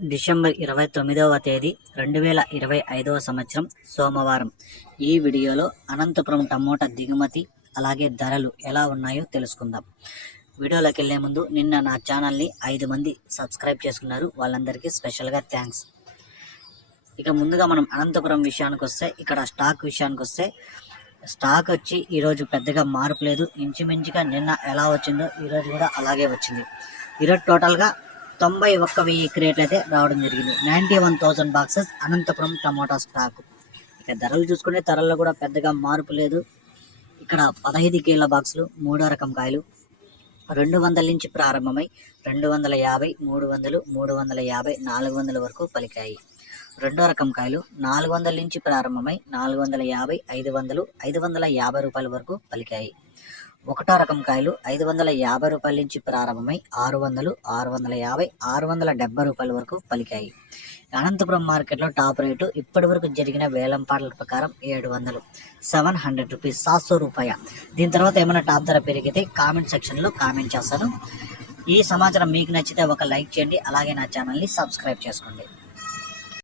December ఇరవై తొమ్మిదవ తేదీ రెండు వేల ఇరవై ఐదవ సంవత్సరం సోమవారం. ఈ వీడియోలో అనంతపురం టమోటా దిగుమతి అలాగే ధరలు ఎలా ఉన్నాయో తెలుసుకుందాం. వీడియోలోకి వెళ్ళే ముందు నిన్న నా ఛానల్ని ఐదు మంది సబ్స్క్రైబ్ చేసుకున్నారు. వాళ్ళందరికీ స్పెషల్గా థ్యాంక్స్. ఇక ముందుగా మనం అనంతపురం విషయానికి వస్తే ఇక్కడ స్టాక్ విషయానికి వస్తే స్టాక్ వచ్చి ఈరోజు పెద్దగా మార్పు లేదు. ఇంచుమించుగా నిన్న ఎలా వచ్చిందో ఈరోజు కూడా అలాగే వచ్చింది. ఈరోజు టోటల్గా తొంభై ఒక్క వెయ్యి క్రేట్లు అయితే రావడం జరిగింది. Ninety one thousand boxes Anantapuram టమాటా స్టాక్. ఇక ధరలు చూసుకుంటే ధరల్లో కూడా పెద్దగా మార్పు లేదు. ఇక్కడ పదహైదు కేల బాక్సులు మూడో రకం కాయలు. రెండు వందల నుంచి ప్రారంభమై రెండు వందల యాభై మూడు వందలు మూడు వందల యాభై నాలుగు వందల వరకు పలికాయి. రెండో రకం కాయలు నాలుగు వందల నుంచి ప్రారంభమై నాలుగు వందల యాభై ఐదు వందలు ఐదు వందల యాభై రూపాయల వరకు పలికాయి. ఒకటో రకం కాయలు ఐదు వందల యాభై రూపాయల నుంచి ప్రారంభమై ఆరు వందలు ఆరు వందల యాభై ఆరు వందల డెబ్బై రూపాయల వరకు పలికాయి. అనంతపురం మార్కెట్లో టాప్ రేటు ఇప్పటి వరకు జరిగిన వేలం పాటల ప్రకారం ఏడు వందలు సెవెన్ హండ్రెడ్ రూపీస్ సాత్ రూపాయ. దీని తర్వాత ఏమైనా టాప్ ధర పెరిగితే కామెంట్ సెక్షన్లో కామెంట్ చేస్తాను. ఈ సమాచారం మీకు నచ్చితే ఒక లైక్ చేయండి అలాగే నా ఛానల్ని సబ్స్క్రైబ్ చేసుకోండి.